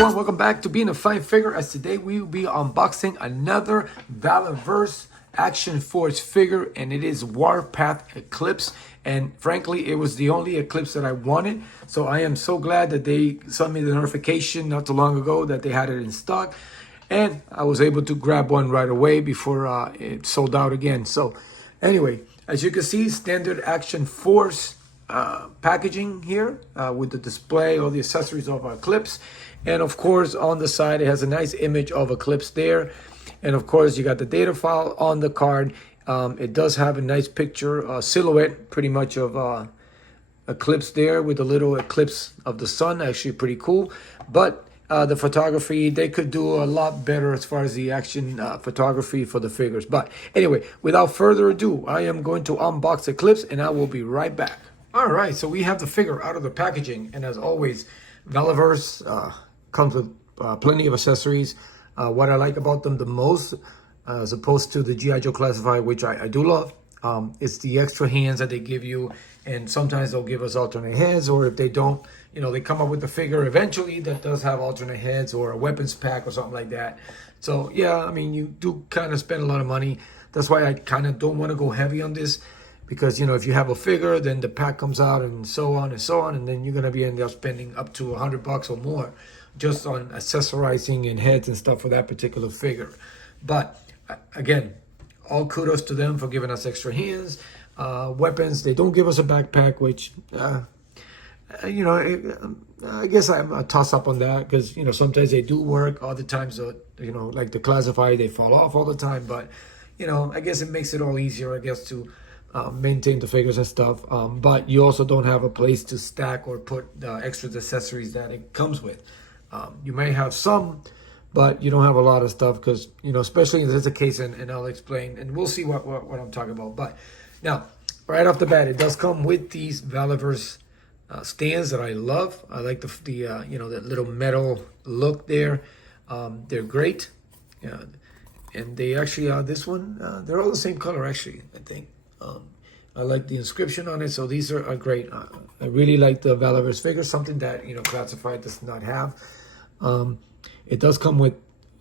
everyone, welcome back to Being a Fine Figure. As today we will be unboxing another Valaverse Action Force figure, and it is Warpath Eclipse. And frankly, it was the only Eclipse that I wanted, so I am so glad that they sent me the notification not too long ago that they had it in stock, and I was able to grab one right away before it sold out again. So anyway, as you can see, standard Action Force packaging here with the display, all the accessories of Eclipse, and of course on the side it has a nice image of Eclipse there, and of course you got the data file on the card. It does have a nice picture silhouette pretty much of Eclipse there with a little eclipse of the sun, actually pretty cool. But the photography, they could do a lot better as far as the action photography for the figures. But anyway, without further ado, I am going to unbox Eclipse and I will be right back. All right, so we have the figure out of the packaging, and as always, Valaverse comes with plenty of accessories. What I like about them the most, as opposed to the G.I. Joe Classified, which I do love, it's the extra hands that they give you, and sometimes they'll give us alternate heads, or if they don't, you know, they come up with a figure eventually that does have alternate heads or a weapons pack or something like that. So yeah, I mean, you do kind of spend a lot of money. That's why I kind of don't want to go heavy on this. Because, you know, if you have a figure, then the pack comes out and so on and so on. And then you're going to be end up spending up to $100 or more just on accessorizing and heads and stuff for that particular figure. But again, all kudos to them for giving us extra hands, weapons. They don't give us a backpack, which, you know, I guess I'm a toss up on that because, you know, sometimes they do work. Other times, you know, like the classified, they fall off all the time. But, you know, I guess it makes it all easier, I guess, to maintain the figures and stuff, but you also don't have a place to stack or put the extra accessories that it comes with. You may have some, but you don't have a lot of stuff because, you know, especially if there's a case, and I'll explain, and we'll see what I'm talking about. But now, right off the bat, it does come with these Valaverse stands that I love. I like the you know, that little metal look there. They're great. And they actually this one, they're all the same color actually, I think. I like the inscription on it, so these are great. I really like the Valaverse figure, something that, you know, Classified does not have. It does come with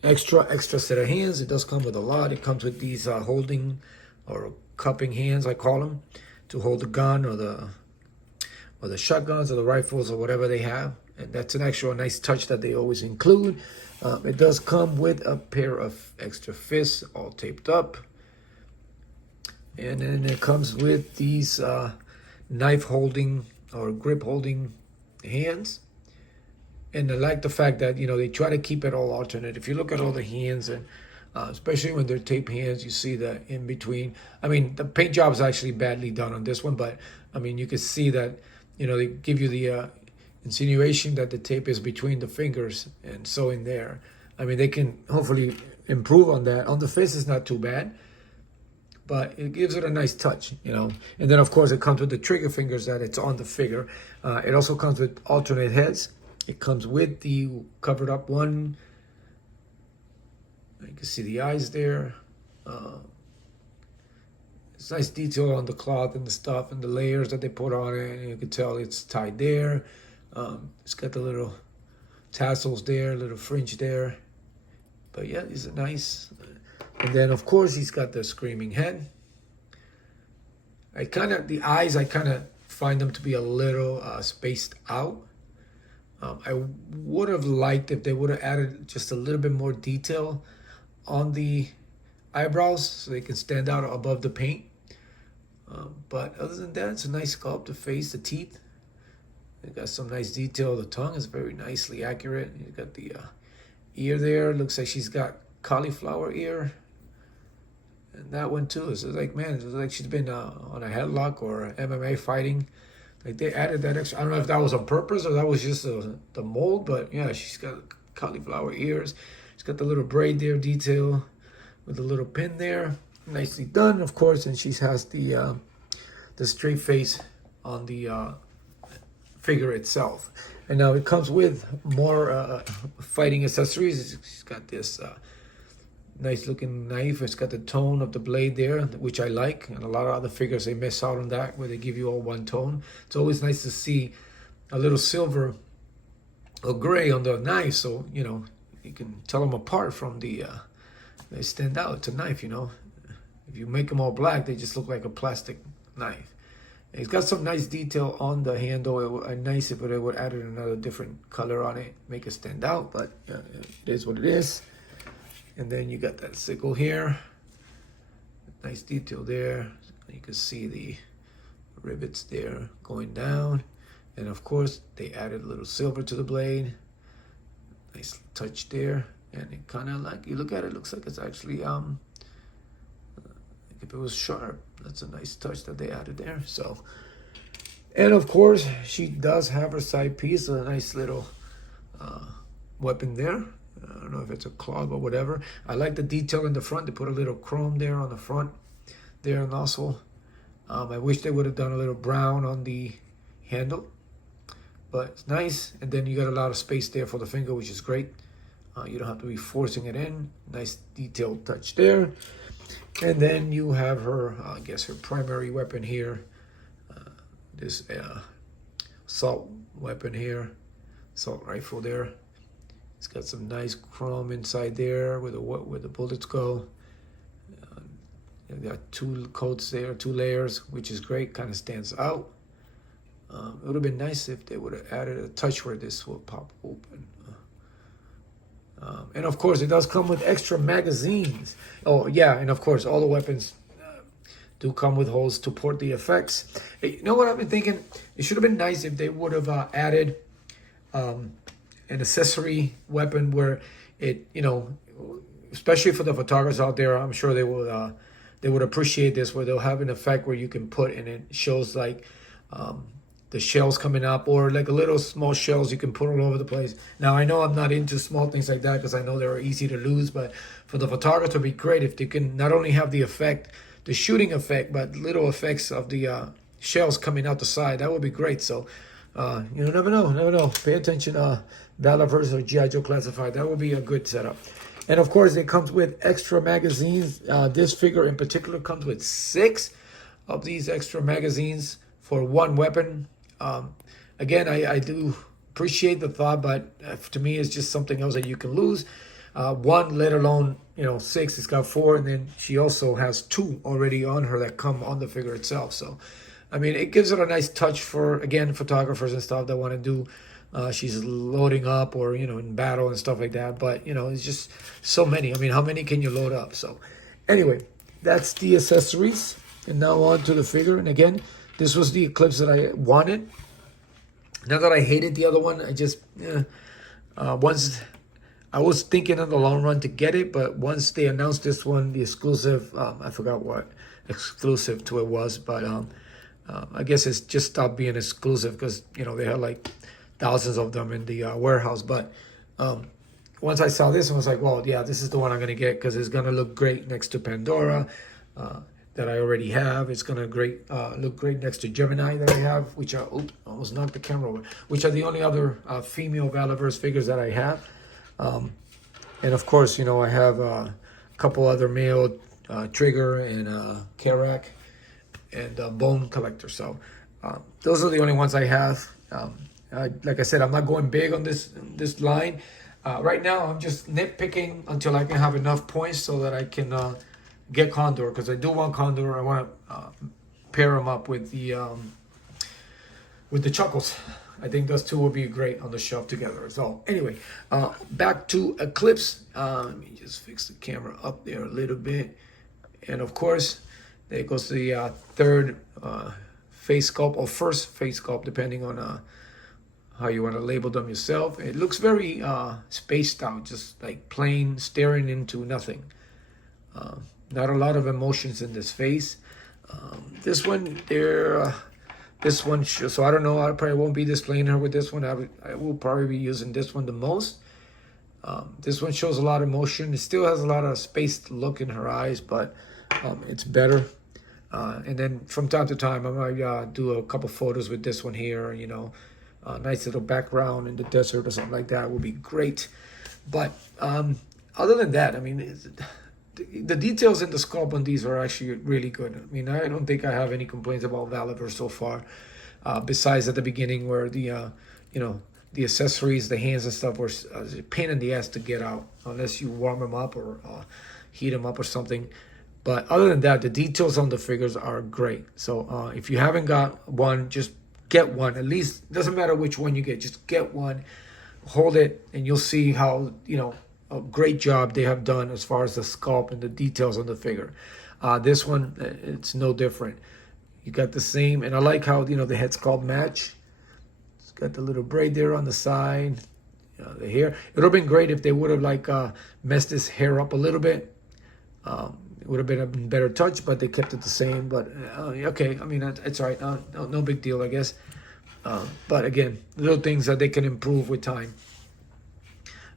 extra set of hands. It does come with a lot. It comes with these holding or cupping hands, I call them, to hold the gun or the shotguns or the rifles or whatever they have. And that's an actual nice touch that they always include. It does come with a pair of extra fists all taped up. And then it comes with these knife holding or grip holding hands. And I like the fact that, you know, they try to keep it all alternate. If you look at all the hands, and especially when they're taped hands, you see the in between. I mean, the paint job is actually badly done on this one, but I mean, you can see that, you know, they give you the insinuation that the tape is between the fingers and so in there. I mean, they can hopefully improve on that. On the fist, it's not too bad, but it gives it a nice touch, you know. And then, of course, it comes with the trigger fingers that it's on the figure. It also comes with alternate heads. It comes with the covered up one. You can see the eyes there. It's nice detail on the cloth and the stuff and the layers that they put on it. And you can tell it's tied there. It's got the little tassels there, little fringe there. But yeah, these are nice. And then, of course, he's got the screaming head. The eyes, I kind of find them to be a little spaced out. I would have liked if they would have added just a little bit more detail on the eyebrows so they can stand out above the paint. But other than that, it's a nice sculpt, the face, the teeth. They got some nice detail. The tongue is very nicely accurate. You got the ear there. Looks like she's got cauliflower ear. And that one too, it's like, man, it's like she's been on a headlock or MMA fighting. Like they added that extra. I don't know if that was on purpose or that was just the mold, but yeah, she's got cauliflower ears. She's got the little braid there detail with a little pin there. Nicely done, of course, and she has the straight face on the figure itself. And now it comes with more fighting accessories. She's got this nice looking knife. It's got the tone of the blade there, which I like. And a lot of other figures, they miss out on that, where they give you all one tone. It's always nice to see a little silver a gray on the knife, so you know you can tell them apart from the. They stand out. It's a knife, you know. If you make them all black, they just look like a plastic knife. It's got some nice detail on the handle. It would nice if it would added another different color on it, make it stand out. But yeah, it is what it is. And then you got that sickle here. Nice detail there. You can see the rivets there going down. And of course, they added a little silver to the blade. Nice touch there. And it kind of like, you look at it, looks like it's actually, if it was sharp, that's a nice touch that they added there. So, and of course, she does have her side piece, a nice little weapon there. I don't know if it's a clog or whatever. I like the detail in the front. They put a little chrome there on the front there, and also I wish they would have done a little brown on the handle, but it's nice. And then you got a lot of space there for the finger, which is great. You don't have to be forcing it in. Nice detailed touch there. And then you have her, I guess her primary weapon here. This assault weapon here, assault rifle there. It's got some nice chrome inside there where the bullets go. You got two coats there, two layers, which is great. Kind of stands out. It would have been nice if they would have added a touch where this will pop open. And of course, it does come with extra magazines. Oh yeah, and of course, all the weapons do come with holes to port the effects. Hey, you know what I've been thinking? It should have been nice if they would have added an accessory weapon where it, you know, especially for the photographers out there, I'm sure they would appreciate this, where they'll have an effect where you can put, and it shows like the shells coming up, or like a little small shells you can put all over the place. Now, I know I'm not into small things like that because I know they're easy to lose, but for the photographer, it'd be great if they can not only have the effect, the shooting effect, but little effects of the shells coming out the side. That would be great. So, you know, never know. Pay attention, Valaverse or G.I. Joe Classified. That would be a good setup. And of course, it comes with extra magazines. This figure in particular comes with 6 of these extra magazines for one weapon. Again, I do appreciate the thought, but to me, it's just something else that you can lose. 1, let alone, you know, 6. It's got 4, and then she also has 2 already on her that come on the figure itself. So, I mean, it gives it a nice touch for, again, photographers and stuff that want to do. She's loading up, or, you know, in battle and stuff like that. But, you know, it's just so many. I mean, how many can you load up? So, anyway, that's the accessories. And now on to the figure. And again, this was the Eclipse that I wanted. Not that I hated the other one. I just, once I was thinking in the long run to get it, but once they announced this one, the exclusive, I forgot what exclusive to it was, but I guess it's just stopped being exclusive because, you know, they had like thousands of them in the warehouse. But once I saw this one, I was like, well, yeah, this is the one I'm going to get because it's going to look great next to Pandora. That I already have. It's gonna look great next to Gemini that I have, which are, almost knocked the camera over, which are the only other female Valaverse figures that I have. And of course, you know, I have a couple other male Trigger and Karak and Bone Collector. So those are the only ones I have. Like I said, I'm not going big on this line. Right now, I'm just nitpicking until I can have enough points so that I can get Condor, because I do want Condor. I want to pair them up with the Chuckles. I think those two will be great on the shelf together. So anyway, back to Eclipse. Let me just fix the camera up there a little bit. And of course, there goes the third face sculpt, or first face sculpt, depending on how you want to label them yourself. It looks very spaced out, just like plain staring into nothing. Not a lot of emotions in this face. This one, so I don't know. I probably won't be displaying her with this one. I will probably be using this one the most. This one shows a lot of emotion. It still has a lot of spaced look in her eyes, but it's better. And then from time to time, I might do a couple photos with this one here. You know, a nice little background in the desert or something like that would be great. But other than that, I mean, the details in the sculpt on these are actually really good. I mean, I don't think I have any complaints about Valaverse so far, besides at the beginning where the, you know, the accessories, the hands and stuff were a pain in the ass to get out unless you warm them up or heat them up or something. But other than that, the details on the figures are great. So if you haven't got one, just get one. At least, doesn't matter which one you get, just get one, hold it, and you'll see how, a great job they have done as far as the sculpt and the details on the figure. This one, it's no different. You got the same, and I like how, the head sculpt match. It's got the little braid there on the side, the hair. It would have been great if they would have messed this hair up a little bit. It would have been a better touch, but they kept it the same. But okay, I mean, it's all right. No big deal, I guess. But again, little things that they can improve with time.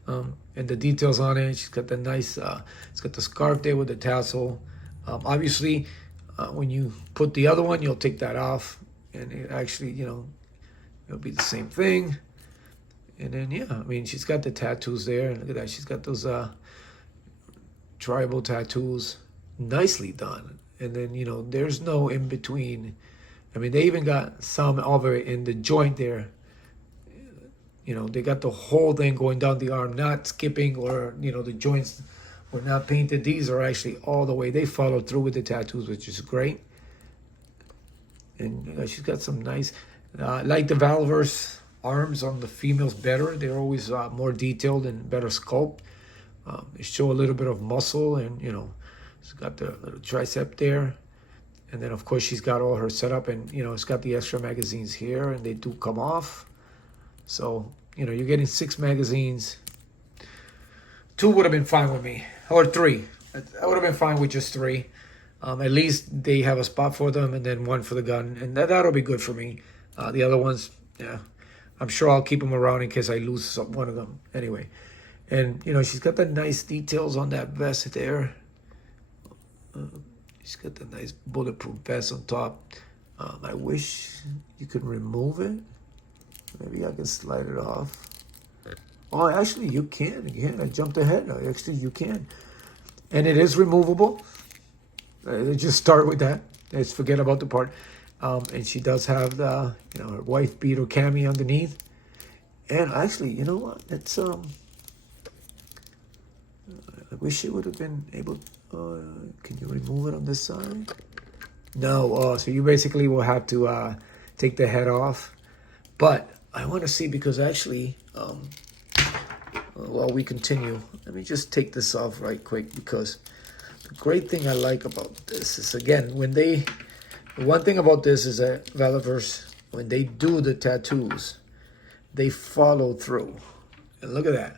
And the details on it, she's got the nice, it's got the scarf there with the tassel. Obviously, when you put the other one, you'll take that off, and it actually, it'll be the same thing. And then, yeah, I mean, she's got the tattoos there. And look at that. She's got those tribal tattoos. Nicely done. And then, there's no in between. I mean, they even got some of it in the joint there. They got the whole thing going down the arm, not skipping, or, the joints were not painted. These are actually all the way. They followed through with the tattoos, which is great. And she's got some nice, like the Valaverse arms on the females better. They're always more detailed and better sculpt. They show a little bit of muscle, and, she's got the little tricep there. And then, of course, she's got all her setup, and, it's got the extra magazines here, and they do come off. So, you're getting 6 magazines. 2 would have been fine with me, or 3. I would have been fine with just 3. At least they have a spot for them, and then 1 for the gun, and that'll be good for me. The other ones, yeah, I'm sure I'll keep them around in case I lose one of them. Anyway, and she's got the nice details on that vest there. She's got the nice bulletproof vest on top. I wish you could remove it. Maybe I can slide it off. Oh, actually, you can. Again, I jumped ahead. Actually, you can. And it is removable. Just start with that. Let's forget about the part. And she does have the, her wife beater cami underneath. And actually, you know what? It's I wish it would have been able. Can you remove it on this side? No. So you basically will have to take the head off. But I want to see, because actually, while we continue, let me just take this off right quick, because the great thing I like about this is, again, the one thing about this is that Valaverse, when they do the tattoos, they follow through. And look at that.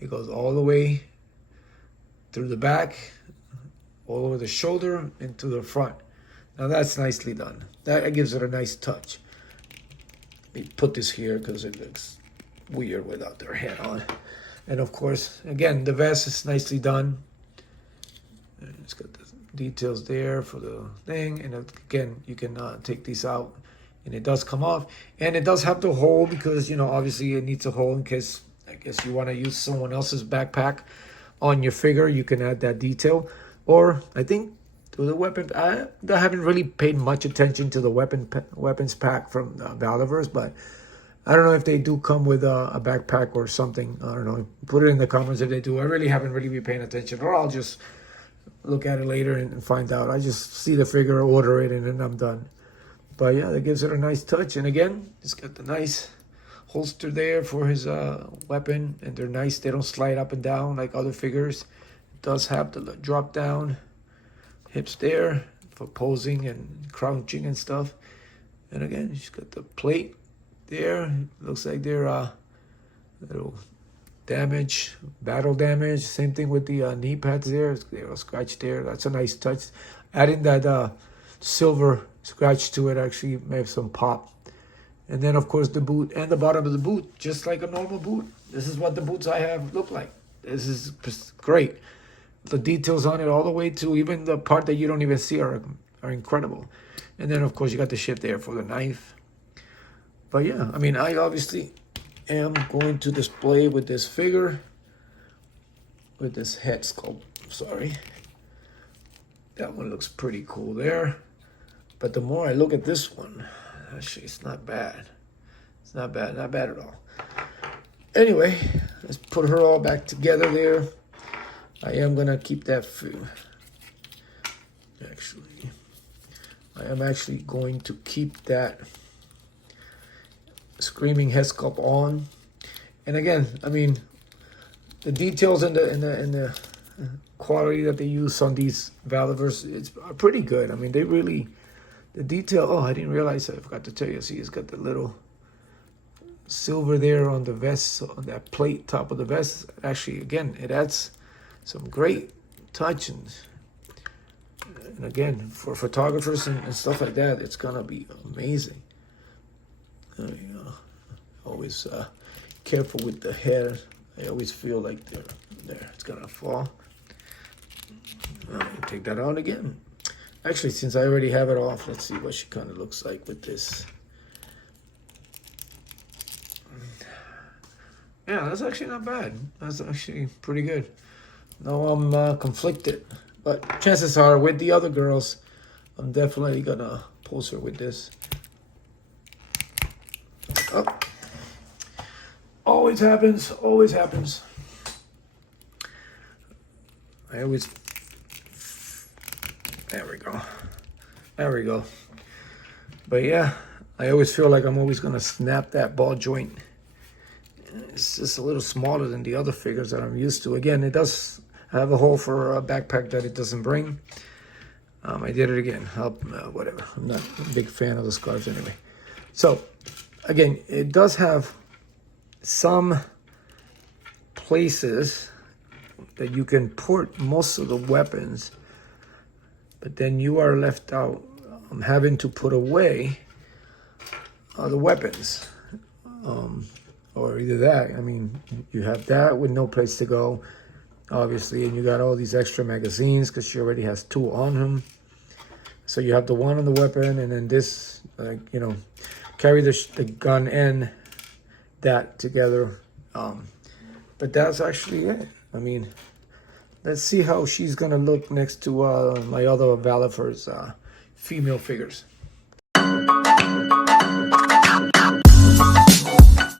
It goes all the way through the back, all over the shoulder, and to the front. Now that's nicely done. That gives it a nice touch. Let me put this here because it looks weird without their hat on. And of course, again, the vest is nicely done. And it's got the details there for the thing. And again, you can take these out, and it does come off. And it does have the hole, because, obviously it needs a hole in case, I guess, you want to use someone else's backpack on your figure. You can add that detail. Or I think to the weapon, I haven't really paid much attention to the weapons pack from Valaverse, but I don't know if they do come with a backpack or something. I don't know. Put it in the comments if they do. I really haven't been paying attention, or I'll just look at it later and find out. I just see the figure, order it, and then I'm done. But yeah, that gives it a nice touch. And again, it's got the nice holster there for his weapon, and they're nice. They don't slide up and down like other figures. It does have the drop down hips there for posing and crouching and stuff. And again, she's got the plate there. Looks like they're little damage, battle damage. Same thing with the knee pads there. They're a scratch there. That's a nice touch. Adding that silver scratch to it actually may have some pop. And then, of course, the boot and the bottom of the boot, just like a normal boot. This is what the boots I have look like. This is great. The details on it, all the way to even the part that you don't even see, are incredible. And then, of course, you got the shit there for the knife. But yeah, I mean, I obviously am going to display with this figure, with this head sculpt. Sorry. That one looks pretty cool there. But the more I look at this one, actually, it's not bad. It's not bad at all. Anyway, let's put her all back together there. I am gonna keep that food. Actually, I am actually going to keep that Screaming head sculpt on. And again, I mean, the details and the quality that they use on these Valaverse, it's pretty good. I mean, they really, the detail. Oh, I didn't realize that. I forgot to tell you. See, it's got the little silver there on the vest, on that plate top of the vest. Actually, again, it adds some great touch, and again, for photographers and stuff like that, it's gonna be amazing. You know, always careful with the hair. I always feel like there, it's gonna fall. Take that out again. Actually, since I already have it off, let's see what she kind of looks like with this. Yeah, that's actually not bad. That's actually pretty good. Now I'm conflicted, but chances are with the other girls, I'm definitely gonna pose her with this. Oh. Always happens, always happens. I always, there we go. There we go. But yeah, I always feel like I'm always gonna snap that ball joint. It's just a little smaller than the other figures that I'm used to. Again, it does have a hole for a backpack that it doesn't bring. I did it again. Whatever. I'm not a big fan of the scarves anyway. So, again, it does have some places that you can put most of the weapons, but then you are left out having to put away the weapons. Or either that, I mean, you have that with no place to go, obviously, and you got all these extra magazines because she already has 2 on him. So you have the one on the weapon, and then this, you know, carry the gun and that together. But that's actually it. I mean, let's see how she's gonna look next to my other Valaverse female figures.